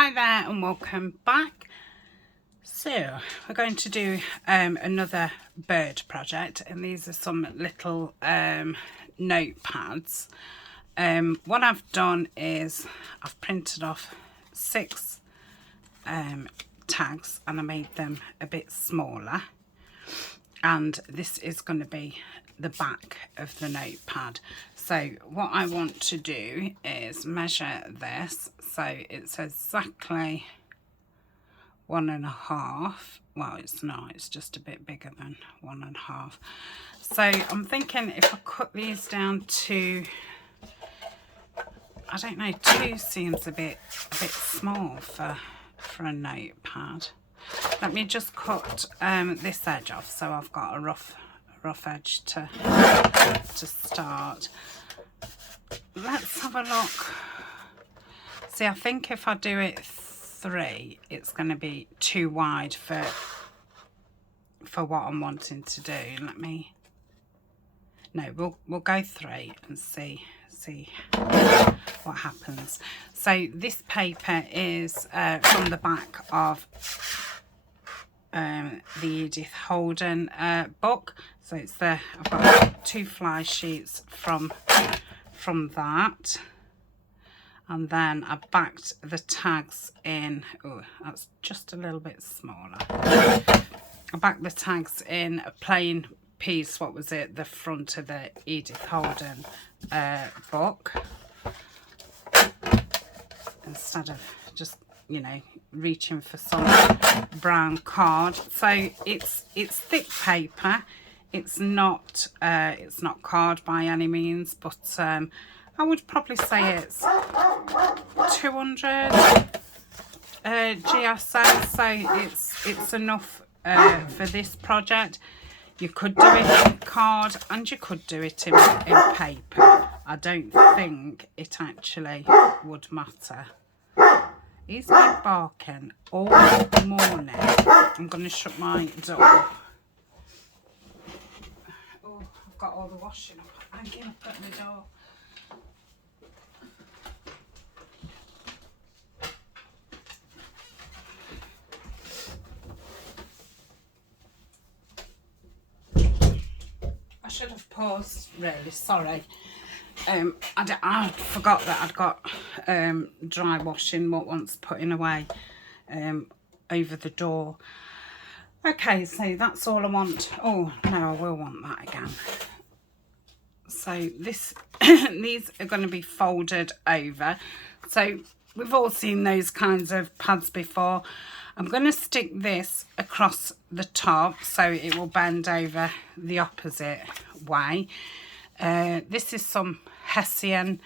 Hi there and welcome back. So we're going to do another bird project, and these are some little notepads. What I've done is I've printed off 6 tags and I made them a bit smaller, and this is going to be the back of the notepad. So what I want to do is measure this, so it's exactly 1.5. Well, it's not, it's just a bit bigger than 1.5. So I'm thinking if I cut these down to, I don't know, 2 seems a bit small for a notepad. Let me just cut this edge off so I've got a rough edge to start. Let's have a look. See, I think if I do it 3, it's going to be too wide for what I'm wanting to do. No, we'll go 3 and see what happens. So this paper is from the back of the Edith Holden book. So it's I've got 2 fly sheets from that, and then I backed the tags in. Oh, that's just a little bit smaller. I backed the tags in a plain piece. What was it? The front of the Edith Holden book, instead of just, you know, reaching for some brown card. So it's thick paper. It's not card by any means, but I would probably say it's 200 GSM. So it's enough for this project. You could do it in card and you could do it in paper. I don't think it actually would matter. He's been barking all morning. I'm going to shut my door. Oh, I've got all the washing up. Hanging up at the door. I should have paused, really, sorry. I forgot that I'd got dry washing what wants putting away over the door. Okay, so that's all I want. Oh no, I will want that again. So this these are going to be folded over. So we've all seen those kinds of pads before. I'm going to stick this across the top so it will bend over the opposite way. This is some Hessian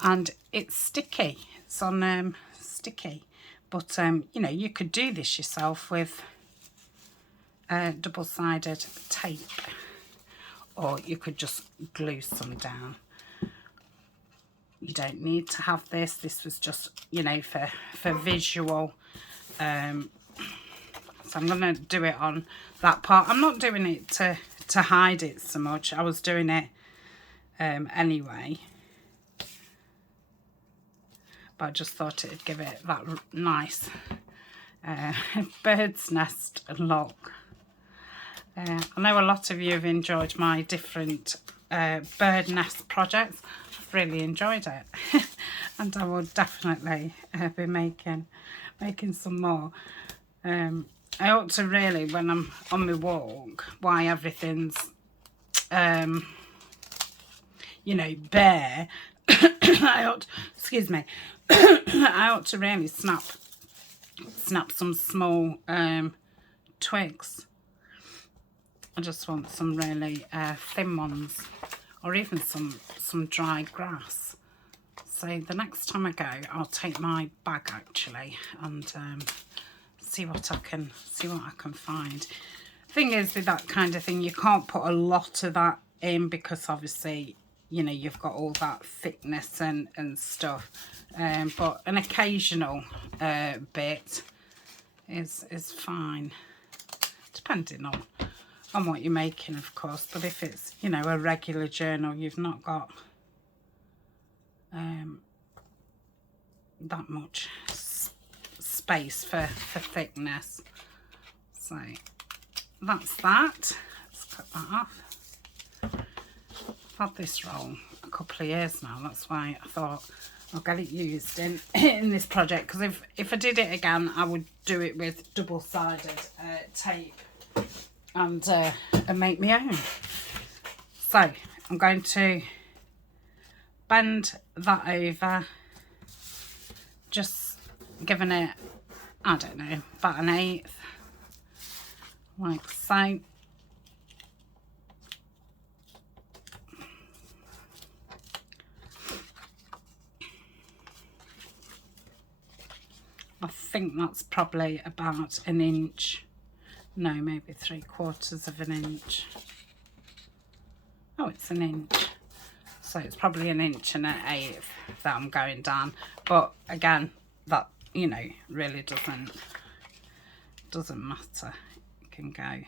and it's sticky. It's on sticky, but you know, you could do this yourself with double-sided tape, or you could just glue some down. You don't need to have this. This was just, you know, for visual. So I'm going to do it on that part. I'm not doing it to hide it so much. I was doing it anyway, but I just thought it'd give it that nice bird's nest look. I know a lot of you have enjoyed my different bird nest projects. I've really enjoyed it and I will definitely be making some more. I ought to really, when I'm on my walk, why everything's you know, bare, I ought, excuse me, I ought to really snap some small twigs. I just want some really thin ones, or even some dry grass. So the next time I go, I'll take my bag actually and see what I can find. Thing is, with that kind of thing, you can't put a lot of that in because obviously, you know, you've got all that thickness and stuff. But an occasional bit is fine, depending on what you're making, of course. But if it's, you know, a regular journal, you've not got that much space for thickness. So that's that. Let's cut that off. I've had this roll a couple of years now, that's why I thought I'll get it used in this project, because if I did it again I would do it with double-sided tape and make my own. So I'm going to bend that over, just giving it, I don't know, about an eighth, like so. I think that's probably about an inch. No, maybe 3/4 of an inch. Oh, it's an inch. So it's probably an inch and an eighth that I'm going down. But again, that, you know, really doesn't matter. You can go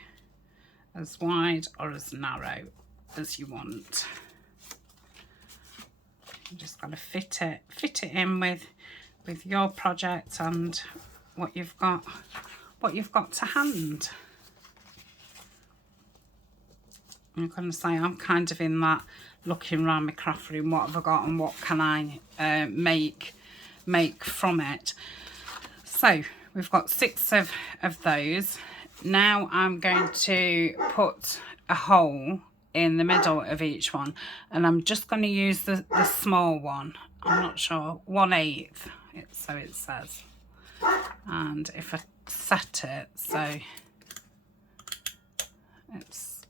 as wide or as narrow as you want. You just got to fit it in with your project and what you've got to hand. I'm going to say I'm kind of in that looking around my craft room, what have I got and what can I make from it. So we've got 6 of those. Now I'm going to put a hole in the middle of each one, and I'm just going to use the small one. I'm not sure, 1/8, so it says. And if I set it so it's,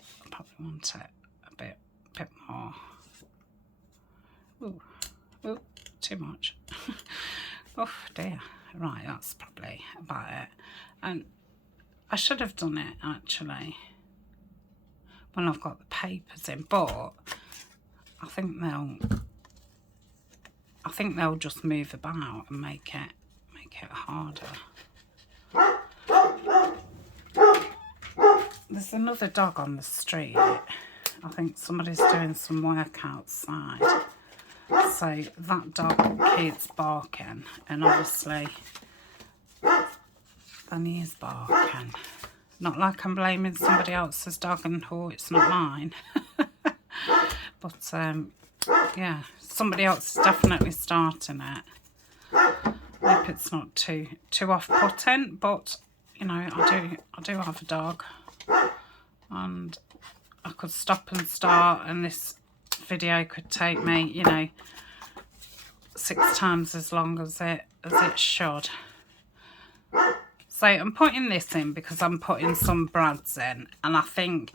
I probably want it a bit more. Ooh, too much. Oh dear. Right, that's probably about it. And I should have done it actually when I've got the papers in, but I think they'll just move about and make it harder. There's another dog on the street. I think somebody's doing some work outside. So that dog keeps barking, and obviously then he is barking. Not like I'm blaming somebody else's dog and oh, it's not mine. But yeah, somebody else is definitely starting it. Hope it's not too off-putting, but you know, I do have a dog, and I could stop and start, and this video could take me, you know, 6 times as long as it should. So I'm putting this in because I'm putting some brads in, and I think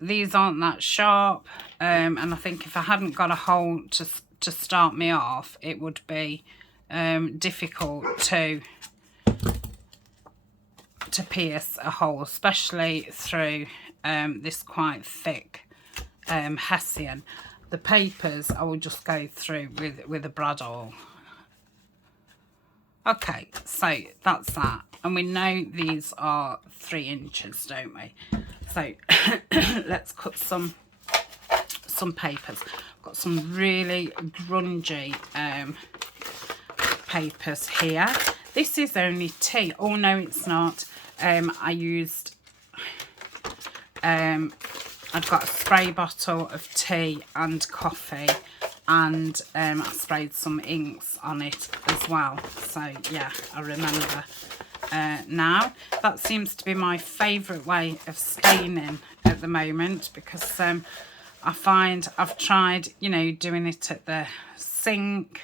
these aren't that sharp, and I think if I hadn't got a hole to start me off, it would be difficult to pierce a hole, especially through this quite thick hessian. The papers I will just go through with a brad awl. Okay, so that's that, and we know these are 3 inches, don't we? So let's cut some papers. I've got some really grungy papers here. This is only tea. Oh no, it's not. I've got a spray bottle of tea and coffee, and I sprayed some inks on it as well. So yeah, I remember now. That seems to be my favourite way of staining at the moment, because I find I've tried, you know, doing it at the sink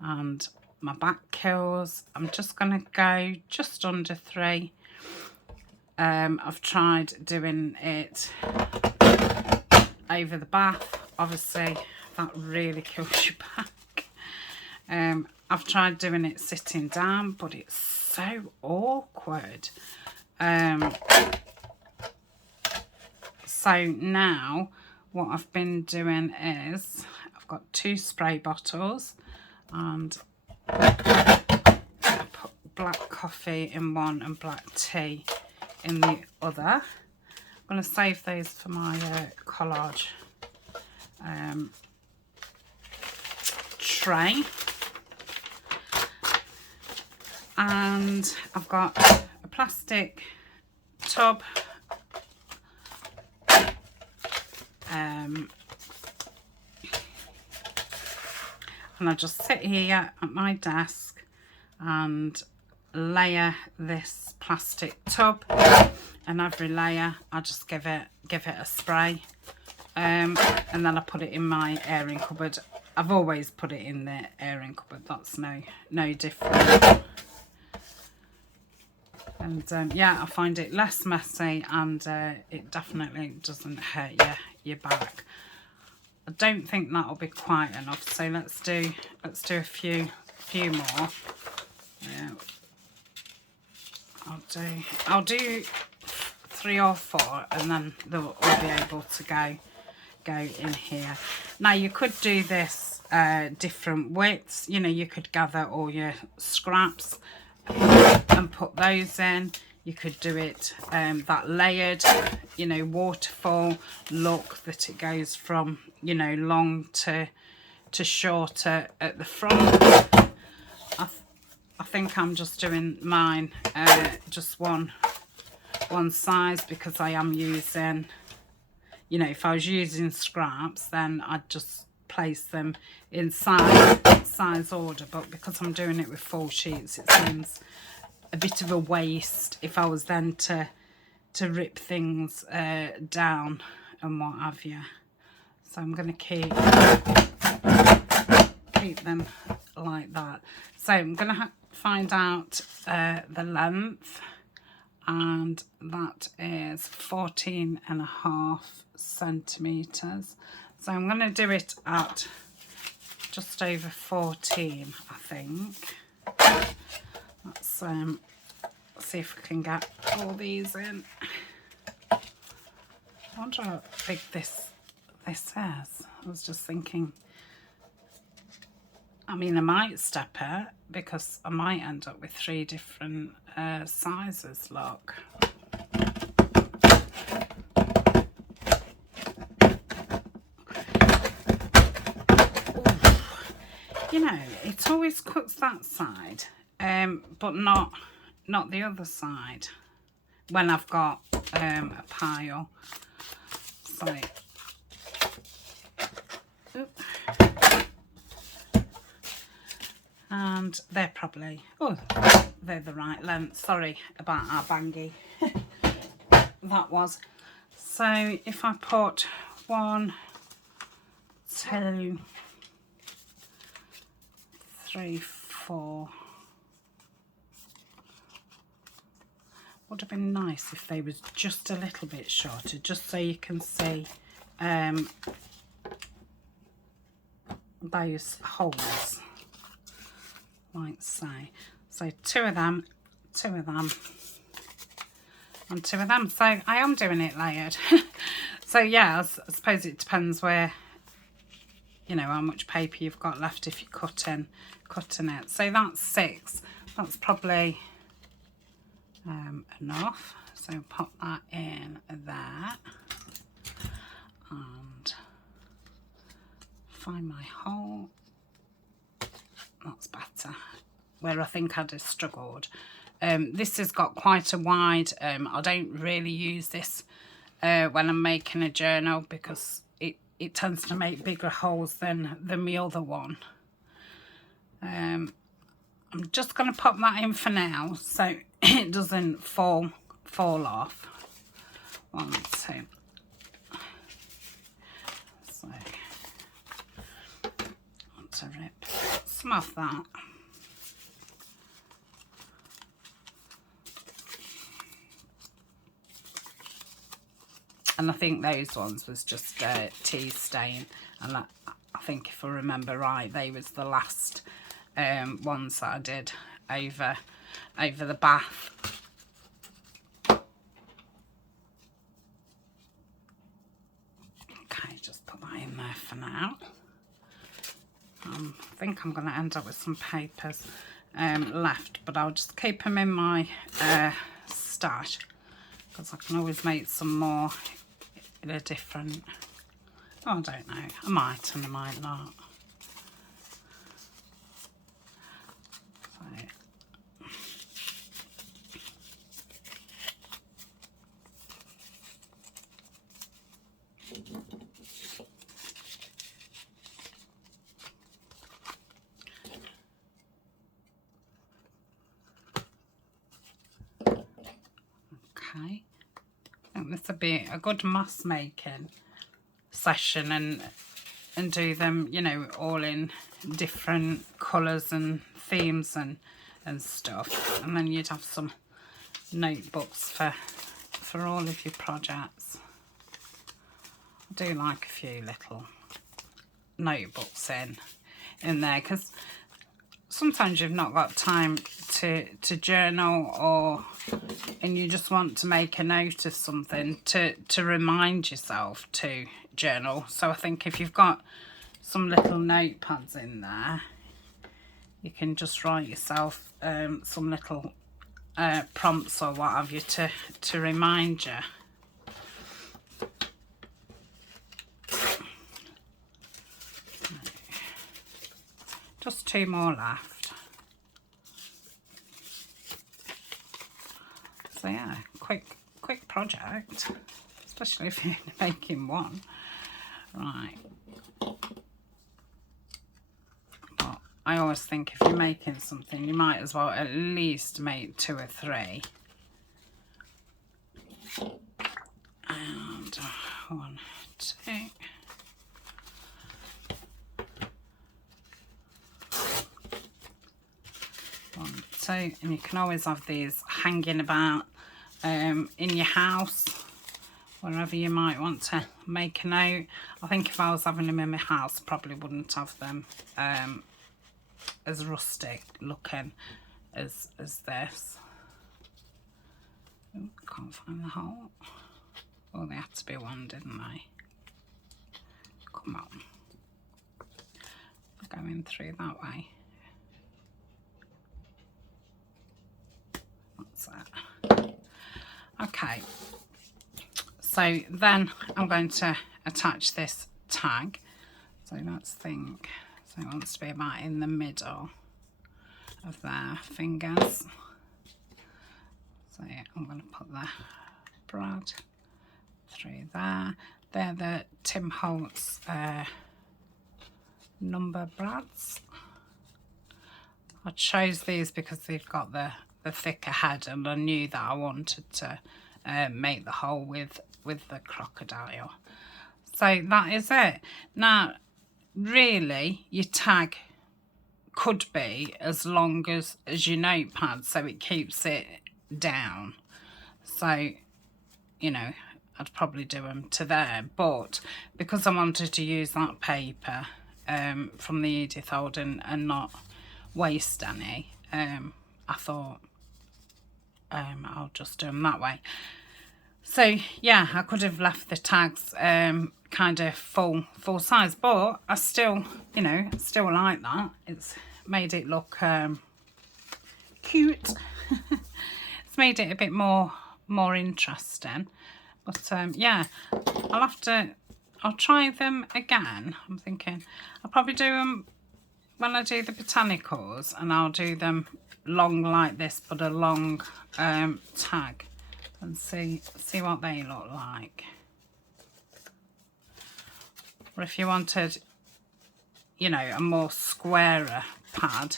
and my back kills. I'm just going to go just under 3. I've tried doing it over the bath. Obviously that really kills your back. I've tried doing it sitting down, but it's so awkward. So now what I've been doing is I've got 2 spray bottles, and I put black coffee in one and black tea in the other. I'm going to save those for my collage tray. And I've got a plastic tub, and I just sit here at my desk and layer this plastic tub, and every layer I just give it a spray, and then I put it in my airing cupboard. I've always put it in the airing cupboard, that's no different. And yeah, I find it less messy, and it definitely doesn't hurt your back. I don't think that'll be quite enough, so let's do a few more. Yeah. I'll do 3 or 4, and then they'll all be able to go in here. Now you could do this different widths. You know, you could gather all your scraps and put those in. You could do it that layered, you know, waterfall look, that it goes from, you know, long to shorter at the front. I think I'm just doing mine just one size, because I am using, you know, if I was using scraps, then I'd just place them in size order, but because I'm doing it with full sheets, it seems a bit of a waste if I was then to rip things down and what have you. So I'm going to keep them like that. So I'm going to find out the length, and that is 14.5 centimeters. So I'm going to do it at just over 14, I think. Let's see if I can get all these in. I wonder how big this is. I was just thinking, I mean, I might step it, because I might end up with 3 different sizes, look. You know, it always cuts that side, but not the other side when I've got a pile. So, and they're probably, they're the right length. Sorry about how bangy that was. So if I put 1, 2, 3, 4, would have been nice if they was just a little bit shorter, just so you can see those holes, like so. So 2 of them, and 2 of them. So I am doing it layered. So yeah, I suppose it depends where, you know, how much paper you've got left if you're cutting it. So that's 6. That's probably enough. So pop that in there and find my hole. That's better. Where I think I'd have struggled. This has got quite a wide, I don't really use this when I'm making a journal, because it tends to make bigger holes than my other one. I'm just going to pop that in for now, so it doesn't fall off. 1, 2. So, I want to rip some of that. And I think those ones was just tea stain, and I think if I remember right, they was the last ones that I did over the bath. Okay, just put that in there for now. I think I'm going to end up with some papers left, but I'll just keep them in my stash, because I can always make some more in a different, I don't know, I might and I might not. So, Okay, I think this would be a good mask making session, and do them, you know, all in different colours and themes and stuff, and then you'd have some notebooks for all of your projects. I do like a few little notebooks in there, because sometimes you've not got time to journal, and you just want to make a note of something to remind yourself to journal. So I think if you've got some little notepads in there, you can just write yourself some little prompts or what have you to remind you. Just 2 more left. So yeah, quick project, especially if you're making one. Right. But I always think if you're making something, you might as well at least make 2 or 3. And 1, 2. So, and you can always have these hanging about in your house, wherever you might want to make a note. I think if I was having them in my house, I probably wouldn't have them as rustic looking as this. Oh, can't find the hole. Oh, they had to be one, didn't they? Come on. Going through that way. That. Okay, so then I'm going to attach this tag. So let's think. So it wants to be about in the middle of their fingers. So I'm going to put the brad through there. They're the Tim Holtz number brads. I chose these because they've got the thicker head, and I knew that I wanted to make the hole with the crocodile. So that is it. Now really your tag could be as long as your notepad, so it keeps it down. So, you know, I'd probably do them to there, but because I wanted to use that paper from the Edith Old and not waste any, I thought I'll just do them that way. So yeah, I could have left the tags kind of full size, but I still, you know, still like that. It's made it look cute. It's made it a bit more interesting. But yeah, I'll try them again. I'm thinking I'll probably do them when I do the botanicals, and I'll do them long like this, but a long tag, and see what they look like. Or if you wanted, you know, a more squarer pad,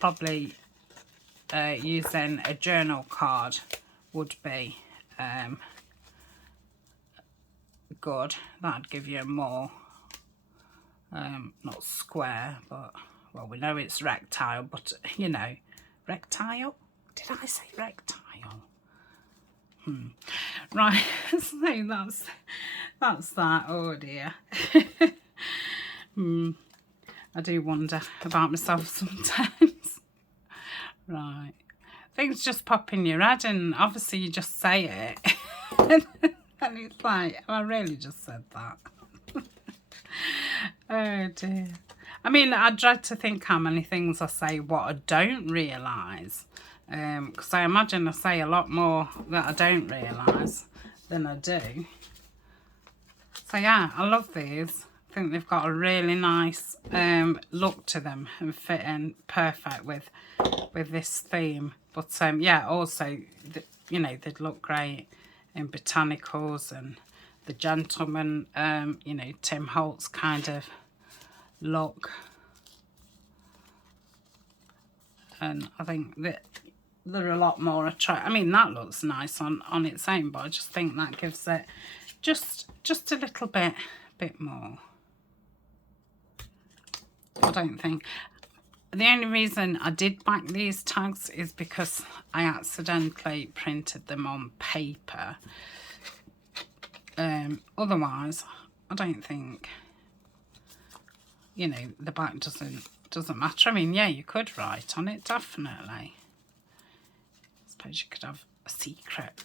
probably using a journal card would be good. That'd give you a more not square, but well, we know it's rectile, but you know, rectile? Did I say rectile? Right, so that's that. Oh dear. I do wonder about myself sometimes. Right, things just pop in your head, and obviously you just say it and it's like, I really just said that. Oh dear. I mean, I dread to think how many things I say what I don't realise, because I imagine I say a lot more that I don't realise than I do. So yeah, I love these. I think they've got a really nice look to them and fit in perfect with this theme. But yeah, also, you know, they'd look great in botanicals and the gentleman, you know, Tim Holtz kind of look. And I think that they're a lot more attractive. I mean, that looks nice on its own, but I just think that gives it just a little bit more. I don't think. The only reason I did back these tags is because I accidentally printed them on paper. Otherwise, I don't think, you know, the back doesn't matter. I mean, yeah, you could write on it, definitely. I suppose you could have a secret,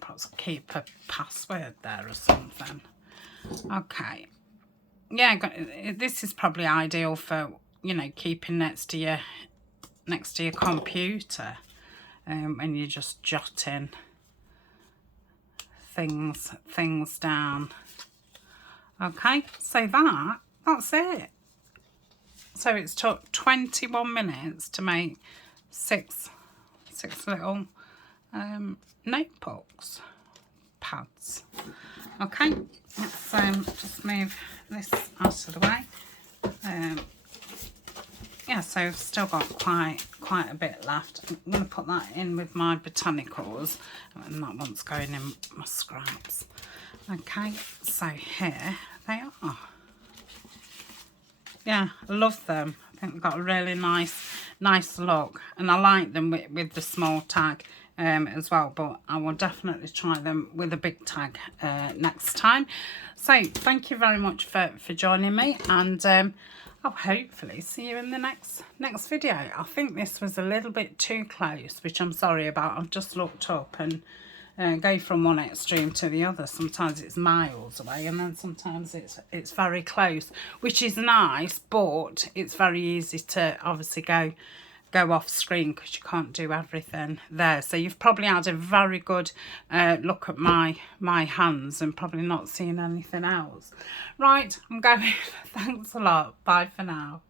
perhaps keep a password there or something. Okay. Yeah, this is probably ideal for, you know, keeping next to your computer, and you're just jotting things down. Okay, so that's it. So it's took 21 minutes to make six little notebooks, pads. Okay, let's just move this out of the way. Yeah, so I've still got quite a bit left. I'm going to put that in with my botanicals, and that one's going in my scraps. Okay, so here they are. Yeah, I love them. I think they've got a really nice look, and I like them with the small tag as well, but I will definitely try them with a big tag next time. So thank you very much for joining me, and I'll hopefully see you in the next video. I think this was a little bit too close, which I'm sorry about. I've just looked up and go from one extreme to the other. Sometimes it's miles away, and then sometimes it's very close, which is nice, but it's very easy to obviously go off screen because you can't do everything there. So you've probably had a very good look at my hands and probably not seen anything else. Right, I'm going. Thanks a lot. Bye for now.